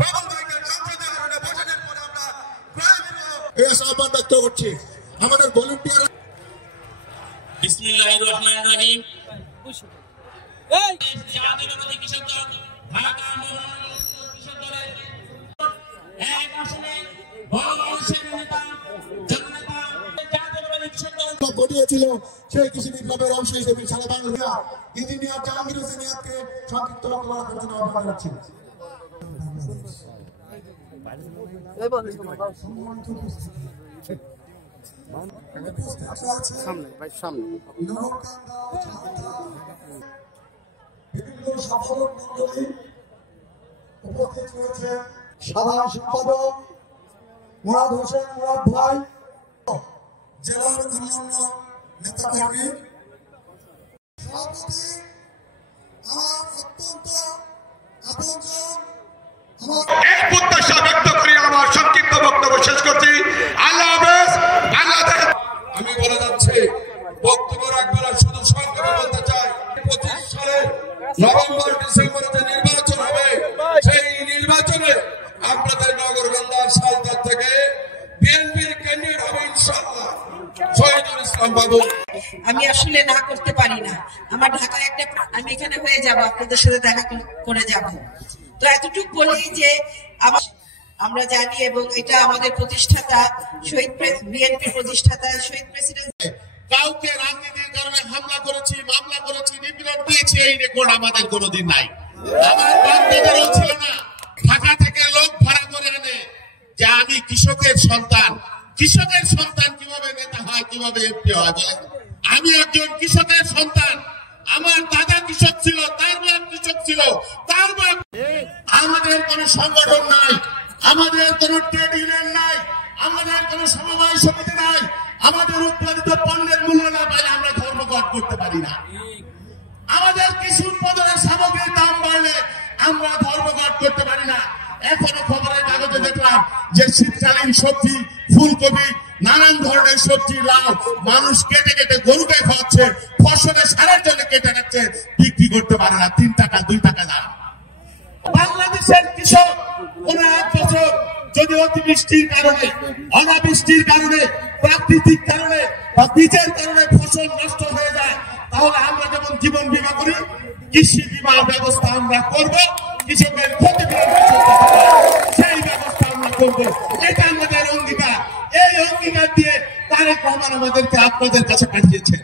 প্রবল ভাইকে সংসদে আনলে ভোটের পরে আমরা এই আহ্বান ব্যক্ত করছি আমাদের ভলান্টিয়ার। বিসমিল্লাহির রহমানির রহিম। জাতীয়তাবাদী কৃষক দল ঢাকা মহানগর কৃষক দলের এক আসনে বড় মানুষের নেতা জননেতা জাতীয়তাবাদী কৃষক দল ঘটিয়েছিল সেই কৃষি বিপ্লবের অংশ হিসেবে সারা বাংলা ইঞ্জিনিয়ার জাহাঙ্গীর হোসেন ইয়াদকে সংক্ষিপ্ত বক্তব্য রাখার জন্য আহ্বান জানাচ্ছি। বিভিন্ন সাধারণ মন্ডলী উপস্থিত রয়েছে, সাধারণ সম্পাদক মুরাদ হোসেন মুরাদ ভাই, জেলার অন্যান্য নেতাকর্মী, সভাপতি আমার অত্যন্ত আপনজন, এই প্রত্যাশা ব্যক্ত করে আমার সংক্ষিপ্ত বক্তব্য শেষ করছি। আল্লাহ হাফেজ। বাংলাদেশ। আমি বলে যাচ্ছি বক্তব্য রাখবার শুধু সংক্ষেপে বলতে চাই, 25 সালের নভেম্বর ডিসেম্বরে যে নির্বাচন হবে সেই নির্বাচনে আপনাদের নগরগঞ্জার সালতার থেকে বিএনপির ক্যান্ডিডেট হবে ইনশাআল্লাহ শহীদুল ইসলাম বাবু। আমি আসলে না করতে পারি না, আমার ঢাকায় একটা আমি এখানে হয়ে যাব, আপনাদের সাথে দেখা করে যাব। তো এতটুকু বলি যে আমরা জানি এবং এটা আমাদের প্রতিষ্ঠাতা শহীদ বিএনপির প্রতিষ্ঠাতা শহীদ প্রেসিডেন্ট কাউকে রাজনীতির কারণে হামলা করেছি, মামলা করেছি, নিপীড়ন দিয়েছি, এই রেকর্ড আমাদের কোনোদিন নাই। আমার বান্ধবীরাও ছিল না। ঢাকা থেকে লোক ভাড়া করে আনে যে আমি কৃষকের সন্তান, কৃষকের সন্তান কিভাবে নেতা হয়, কিভাবে এমপি হয় বলেন? আমি একজন কৃষকের সন্তান, আমার দাদা কৃষক ছিল, তার বাপ কৃষক ছিল, তার বাপ। আমাদের কোন সংগঠন নাই, আমাদের কোন ট্রেড ইউনিয়ন নাই, আমাদের কোন সমবায় সমিতি নাই, আমাদের উৎপাদিত পণ্যের মূল্য না পাইলে আমরা ধর্মঘট করতে পারি না। আমাদের কৃষি উৎপাদনের সামগ্রীর দাম বাড়লে আমরা ধর্মঘট করতে পারি না। এখনো খবরের কাগজে দেখলাম যে শীতকালীন সবজি, ফুলকপি, নানান ধরনের সবজি, লাউ মানুষ কেটে কেটে গরুকে খাওয়াচ্ছে, ফসলের সারের জন্য কেটে খাচ্ছে, বিক্রি করতে পারে না। 3 টাকা 2 টাকা দাম। বাংলাদেশের কৃষক কোন এক বছর যদি অতিবৃষ্টির কারণে, অনাবৃষ্টির কারণে, প্রাকৃতিক কারণে বা বীজের কারণে ফসল নষ্ট হয়ে যায়, তাহলে আমরা যেমন জীবন বীমা করি, কৃষি বীমার ব্যবস্থা আমরা করব, কৃষকের ক্ষতিপূরণ সেই ব্যবস্থা আমরা করব। এটা আমাদের অঙ্গীকার। এই অঙ্গীকার দিয়ে তারেক রহমান আমাদেরকে আপনাদের কাছে পাঠিয়েছেন।